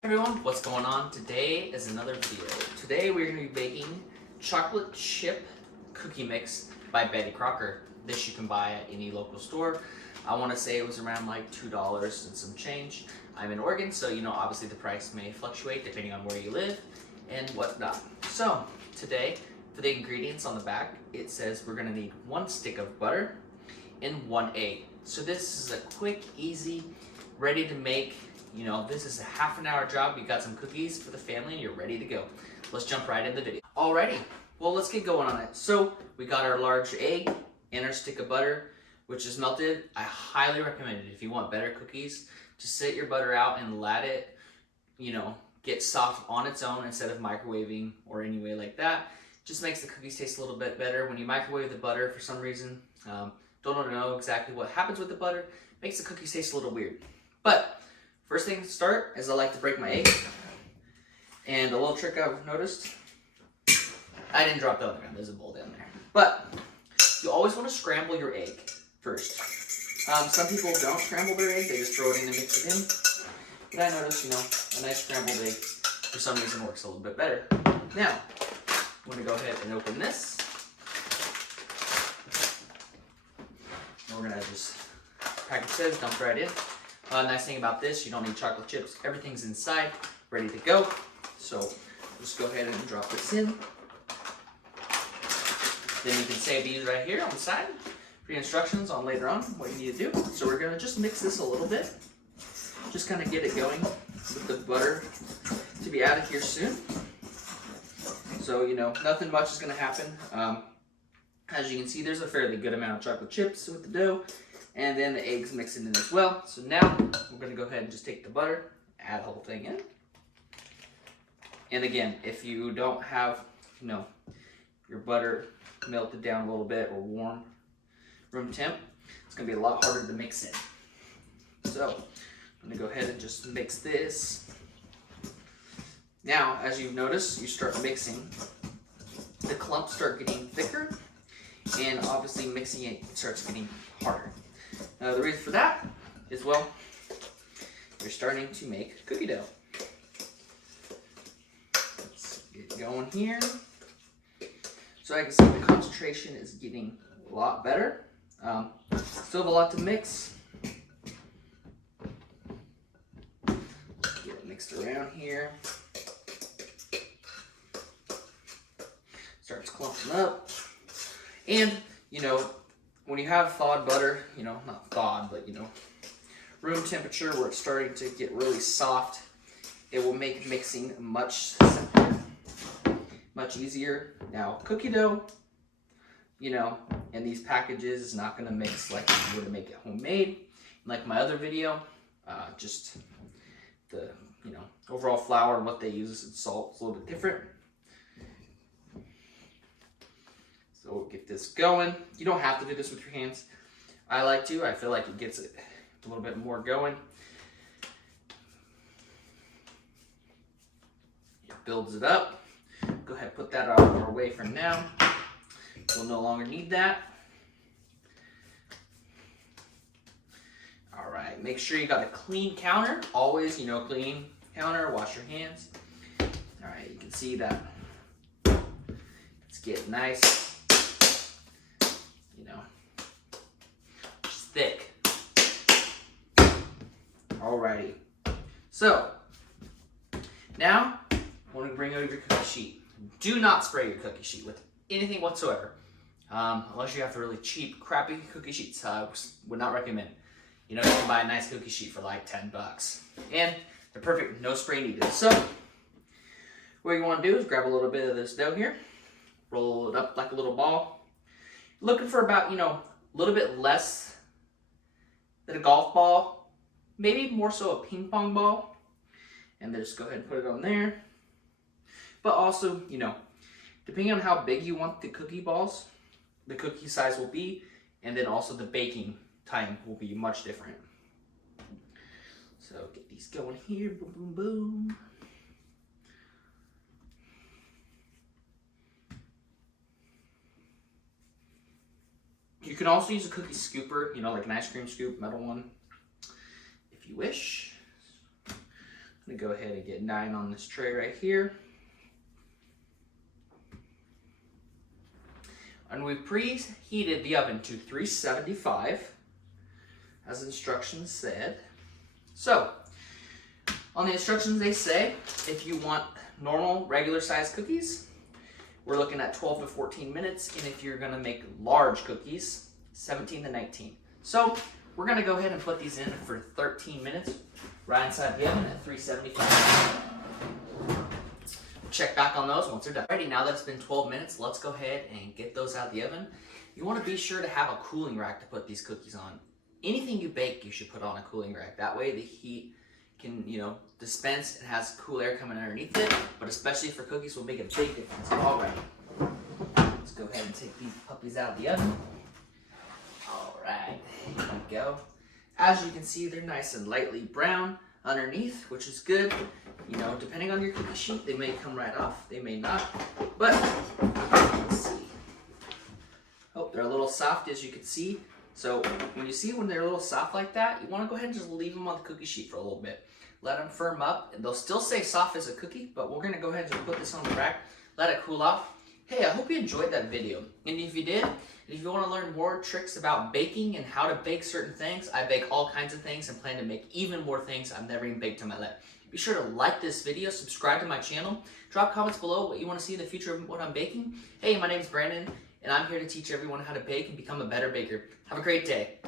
Hey everyone, what's going on? Today is another video. Today we're going to be baking chocolate chip cookie mix by Betty Crocker. This you can buy at any local store. I want to say it was around like $2 and some change. I'm in Oregon, so obviously the price may fluctuate depending on where you live and whatnot. So today, for the ingredients on the back, it says we're going to need 1 stick of butter and 1 egg. So this is a quick, easy, ready to make. This is a half an hour job. You got some cookies for the family and you're ready to go. Let's jump right into the video. Alrighty, well, let's get going on it. So we got our large egg and our stick of butter, which is melted. I highly recommend it if you want better cookies. Just sit your butter out and let it, get soft on its own instead of microwaving or any way like that. Just makes the cookies taste a little bit better. When you microwave the butter for some reason, don't know exactly what happens with the butter. Makes the cookies taste a little weird. But first thing to start is I like to break my egg. And a little trick I've noticed, I didn't drop it on the ground, there's a bowl down there. But you always want to scramble your egg first. Some people don't scramble their egg, they just throw it in and mix it in. But I noticed, a nice scrambled egg for some reason works a little bit better. Now, I'm going to go ahead and open this. And we're going to just, package says, dump right in. Nice thing about this, you don't need chocolate chips. Everything's inside, ready to go. So just go ahead and drop this in. Then you can save these right here on the side for your instructions on later on what you need to do. So we're gonna just mix this a little bit. Just kind of get it going with the butter to be added here soon. So, nothing much is gonna happen. As you can see, there's a fairly good amount of chocolate chips with the dough. And then the eggs mixing in as well. So now we're going to go ahead and just take the butter, add the whole thing in. And again, if you don't have, your butter melted down a little bit or warm room temp, it's going to be a lot harder to mix in. So I'm going to go ahead and just mix this. Now, as you've noticed, you start mixing, the clumps start getting thicker, and obviously mixing it starts getting harder. The reason for that is, well, you're starting to make cookie dough. Let's get going here. So I can see the concentration is getting a lot better. Still have a lot to mix. Get it mixed around here. Starts clumping up. And, when you have thawed butter, not thawed, but room temperature where it's starting to get really soft, it will make mixing much simpler, much easier. Now, cookie dough, in these packages is not going to mix like you would make it homemade. Like my other video, just the, overall flour and what they use and salt is a little bit different. So we'll get this going. You don't have to do this with your hands. I like to. I feel like it gets it a little bit more going. It builds it up. Go ahead and put that out of our way for now. We'll no longer need that. All right, make sure you got a clean counter. Always, clean counter, wash your hands. All right, you can see that it's getting nice. Just thick. Alrighty. So, now, I want to bring over your cookie sheet. Do not spray your cookie sheet with anything whatsoever. Unless you have the really cheap, crappy cookie sheets, I would not recommend. You can buy a nice cookie sheet for like $10. And they're perfect, no spray needed. So, what you want to do is grab a little bit of this dough here, roll it up like a little ball. Looking for about, a little bit less than a golf ball, maybe more so a ping pong ball. And then just go ahead and put it on there. But also, depending on how big you want the cookie balls, the cookie size will be, and then also the baking time will be much different. So get these going here, boom, boom, boom. You can also use a cookie scooper, like an ice cream scoop, metal one, if you wish. I'm gonna go ahead and get 9 on this tray right here. And we've preheated the oven to 375, as instructions said. So, on the instructions they say, if you want normal, regular size cookies, we're looking at 12 to 14 minutes, and if you're gonna make large cookies, 17 to 19. So, we're gonna go ahead and put these in for 13 minutes, right inside the oven at 375. Check back on those once they're done. Alrighty, now that it's been 12 minutes, let's go ahead and get those out of the oven. You wanna be sure to have a cooling rack to put these cookies on. Anything you bake, you should put on a cooling rack. That way the heat can, dispense and has cool air coming underneath it, but especially for cookies will make a big difference. Alright, let's go ahead and take these puppies out of the oven. Alright, here we go. As you can see, they're nice and lightly brown underneath, which is good. Depending on your cookie sheet, they may come right off, they may not, but let's see. Oh, they're a little soft, as you can see. So when they're a little soft like that, you want to go ahead and just leave them on the cookie sheet for a little bit. Let them firm up, and they'll still stay soft as a cookie, but we're going to go ahead and just put this on the rack, let it cool off. Hey, I hope you enjoyed that video, and if you did, and if you want to learn more tricks about baking and how to bake certain things, I bake all kinds of things and plan to make even more things I've never even baked in my life. Be sure to like this video, subscribe to my channel, drop comments below what you want to see in the future of what I'm baking. Hey, my name's Brandon, and I'm here to teach everyone how to bake and become a better baker. Have a great day.